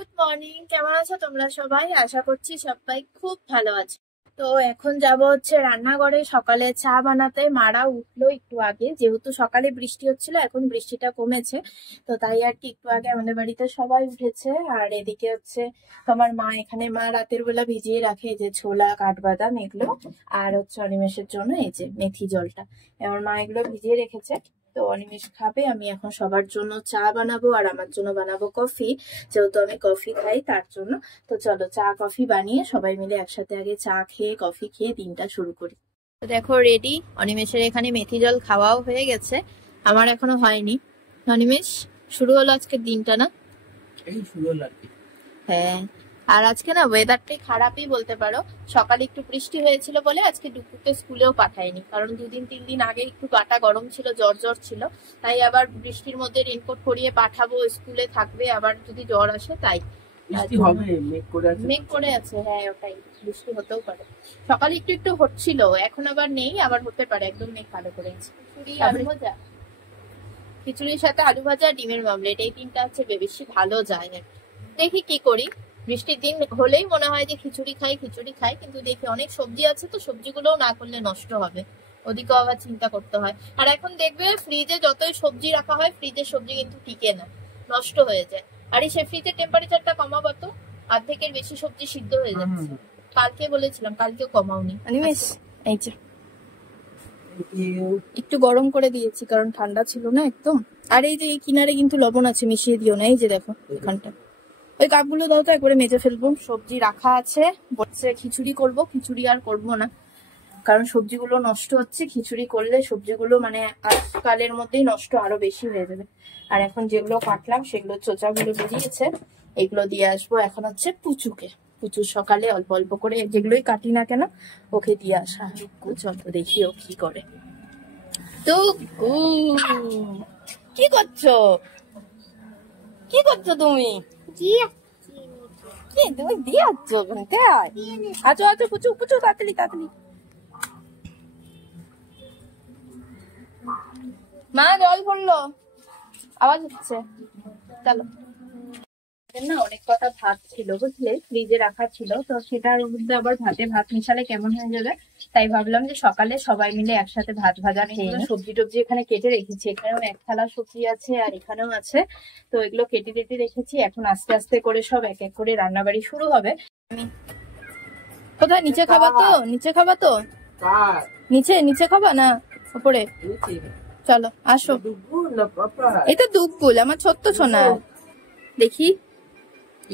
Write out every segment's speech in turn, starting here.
Good morning, কেমন আছো তোমরা সবাই? আশা করছি সবাই খুব ভালো আছে। তো এখন যাব হচ্ছে রান্নাঘরে সকালে চা বানাতে। মারা উঠলো একটু আগে, যেহেতু সকালে বৃষ্টি হচ্ছিল, এখন বৃষ্টিটা কমেছে, তো তাই আর কি একটু আগে আমাদের বাড়িতে সবাই উঠেছে। আর এদিকে হচ্ছে তোমার মা, এখানে মা রাতের বেলা ভিজিয়ে রাখে এই যে ছোলা, কাঠবাদাম এগুলো, আর হচ্ছে অনিমেষের জন্য এই যে মেথি জলটা, এবার মা এগুলো ভিজিয়ে রেখেছে। তো অনিমেষ খাবে, আমি এখন সবার জন্য চা বানাবো আর আমার জন্য বানাবো কফি, যেহেতু আমি কফি খাই তার জন্য। তো চলো চা কফি বানিয়ে সবাই মিলে একসাথে আগে চা খেয়ে কফি খেয়ে দিনটা শুরু করি। তো দেখো রেডি, অনিমেষের এখানে মেথি জল খাওয়াও হয়ে গেছে, আমার এখনো হয়নি। অনিমেষ, শুরু হলো আজকের দিনটা না? এই শুরু হলো আর কি। হ্যাঁ, আর আজকে না ওয়েদারটাই খারাপই বলতে পারো। সকালে একটু বৃষ্টি হয়েছিল বলে আজকে ডুকুকে স্কুলেও পাঠাইনি, কারণ 2-3 দিন আগে একটু গাটা গরম ছিল, জ্বর জ্বর ছিল, তাই আবার বৃষ্টির মধ্যে রেনকোট পরিয়ে পাঠাবো, স্কুলে থাকবে, আবার যদি জ্বর আসে তাই। বৃষ্টি হবে, মেঘ করে আছে। মেঘ করে আছে, হ্যাঁ ওটাই, বৃষ্টি হতেও পারে। সকালে একটু একটু হচ্ছিল, এখন আবার নেই, আবার হতে পারে, একদম মেঘ ভালো করে আছে। খিচুড়ি, আলু ভাজা, খিচুড়ির সাথে আলু ভাজা, ডিমের মামলেট, এই তিনটা হচ্ছে বেশি ভালো যায় আর কি। দেখি কি করি, বৃষ্টির দিন হলেই মনে হয় যে খিচুড়ি খাই খিচুড়ি খাই, কিন্তু দেখি অনেক সবজি আছে, তো সবজিগুলোও না করলে নষ্ট হবে, ওদিকেও আবার চিন্তা করতে হয়। আর এখন দেখবে ফ্রিজে যতই সবজি রাখা হয়, ফ্রিজের সবজি কিন্তু টিকে না, নষ্ট হয়ে যায়। আর এই সে ফ্রিজের টেম্পারেচারটা কমাবো তো, অর্ধেকের বেশি সবজি সিদ্ধ হয়ে যাচ্ছে। কালকে বলেছিলাম, কালকেও কমাওনি। অনিমেষ, এই যে একটু গরম করে দিয়েছি কারণ ঠান্ডা ছিল না একদম। আর এই যে এই কিনারে কিন্তু লবণ আছে, মিশিয়ে দিও না, এই যে দেখো এখানটা। ওই কাপগুলো দাও তো, একবারে মেজে ফেলবো। সবজি রাখা আছে, বলছে খিচুড়ি করব, খিচুড়ি আর করবো না কারণ সবজিগুলো নষ্ট হচ্ছে। খিচুড়ি করলে সবজিগুলো মানে আজকালের মধ্যেই নষ্ট আরো বেশি হয়ে যাবে। আর এখন যেগুলো কাটলাম সেগুলো চোচাগুলো বেরিয়েছে, এগুলো দিয়ে আসবো এখন হচ্ছে পুচুকে। পুচুর সকালে অল্প অল্প করে যেগুলোই কাটি না কেন ওকে দিয়ে আসা। চলো দেখি ও কি করে। তো কি করছো, কি করছো তুমি? কি তুমি দিয়ে আসছো ওখানে? আচ্ছা আচ্ছা, পুচু পুচু তাড়াতাড়ি তাড়াতাড়ি। মা জল পড়লো, আওয়াজ হচ্ছে, চলো। না অনেক কটা ভাত ছিল বুঝলে, ফ্রিজে রাখা ছিল, তো সেটার মধ্যে আবার ভাতে ভাত মিশালে কেমন হয়ে যাবে, তাই ভাবলাম যে সকালে সবাই মিলে একসাথে ভাত ভাজা খেয়ে নিই। সবজি টবজি এখানে কেটে রেখেছি, এখানেও এক থালা সবজি আছে আর এখানেও আছে, তো এগুলো কেটে কেটে রেখেছি। এখন আস্তে আস্তে করে সব এক এক করে রান্নাবাড়ি শুরু হবে। কোথায়, নিচে খাবা তো? নিচে খাবা তো? নিচে নিচে খাবা না উপরে? চলো আসো। এটা দুগুল, আমার ছোট্ট সোনা। দেখি,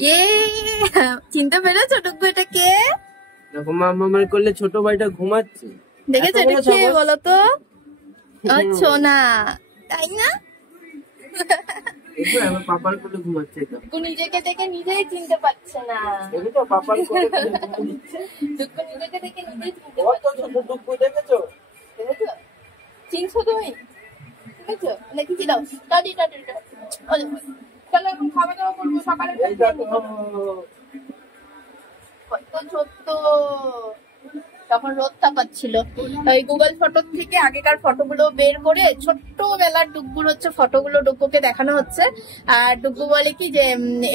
ইয়ে চিনতে পেরেছো ডুগু? এটা কে? মামার করলে ছোট ভাইটা ঘুমাচ্ছে, দেখেছো এটা কে বলো তো? সোনা, তাই না? পাপার কোলে ঘুমাচ্ছে। নিজেকে দেখে নিজেই চিনতে পারছে না। পাপার কোলে ঘুমাচ্ছে, ডুগু নিজেকে দেখে নিজেই চিনতে পারছে না। দেখেছো? দেখেছো? চিনছো তুমি? দেখেছো? দেখি দাও, টাটি টাটি টাটি। চলো এখন খাওয়া দাওয়া করবো, সকালে কত ছোট্ট, তখন রোদ তাপাচ্ছিল। ওই গুগল ফটো থেকে আগেকার ফটোগুলো বের করে ছোট্টবেলার ডুগুর হচ্ছে ফটোগুলো ডুগুকে দেখানো হচ্ছে। আর ডুগু বলে কি যে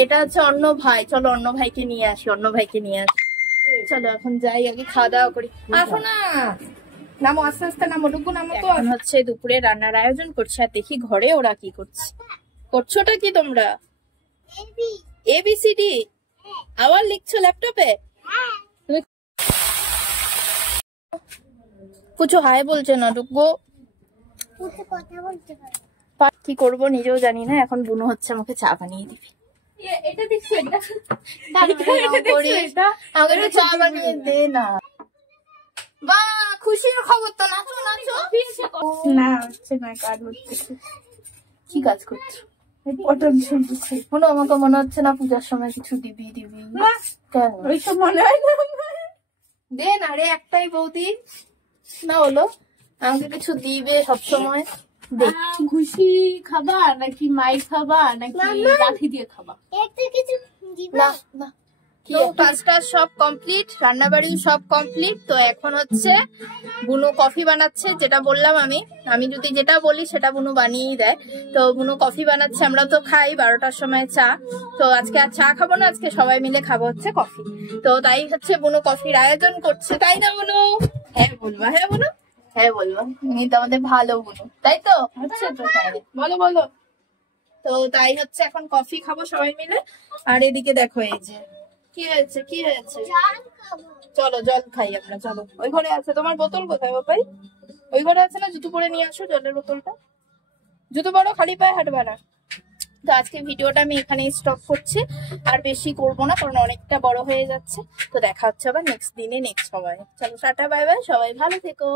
এটা হচ্ছে অন্য ভাই, চলো অন্য ভাইকে নিয়ে আসি, অন্য ভাইকে নিয়ে আসি। চলো এখন যাই, আগে খাওয়া দাওয়া করি। আসো না, নামো আস্তে আস্তে নামো, ডুগু নামো। তো এখন হচ্ছে দুপুরে রান্নার আয়োজন করছে, আর দেখি ঘরে ওরা কি করছে। করছোটা কি তোমরা? ABCD আবার লিখছো ল্যাপটপে? কিছু হাই বলছে না ডুগু, কি করবো নিজেও জানি না। এখন বুনু হচ্ছে আমাকে চা বানিয়ে দিবি, আমাকে চা বানিয়ে দে না। বা খুশির খবর তো, নাচো নাচো। না হচ্ছে না, কাজ হচ্ছে। কি কাজ করছো? কোনো আমাকে মনে হচ্ছে না পূজার সময় কিছু দিবি দিবি, কেন ওইসব মনে হয় না। দে না রে, একটাই বৌদি না হলো, আমাকে কিছু দিবে সবসময়। খুশি খাবা নাকি মাই খাবা নাকি লাঠি দিয়ে খাবা? না না, তো কাজটা সব কমপ্লিট, রান্নাবাড়ি সব কমপ্লিট। তো এখন হচ্ছে বুনু কফি বানাচ্ছে, যেটা বললাম আমি যদি যেটা বলি সেটা বুনু বানিয়েই দেয়। তো বুনু কফি বানাচ্ছে, আমরা তো খাই 12টার সময় চা। তো আজকে আর চা খাবো না, আজকে সবাই মিলে খাবো হচ্ছে কফি। তো তাই হচ্ছে বুনু কফির আয়োজন করছে, তাই না বুনু? হ্যাঁ বলবা, হ্যাঁ বুনু, হ্যাঁ বলবো। তুমি তো আমাদের ভালো বুনু, তাই তো? হচ্ছে তো, হ্যাঁ বলো বলো। তো তাই হচ্ছে এখন কফি খাবো সবাই মিলে। আর এদিকে দেখো এই যে কি হয়েছে, কি হয়েছে, চলো জল খাই আমরা, চলো। ওই ঘরে আছে, তোমার বোতল কোথায় বাপাই? ওই ঘরে আছে না, জুতো পরে নিয়ে আসো জলের বোতলটা। জুতো পরো, খালি পায়ে হাঁটবে না। তো আজকে ভিডিওটা আমি এখানেই স্টপ করছি, আর বেশি করবো না কারণ অনেকটা বড় হয়ে যাচ্ছে। তো দেখা হচ্ছে আবার নেক্সট দিনে নেক্সট সময়। চলো টাটা, বাই বাই, সবাই ভালো থেকো।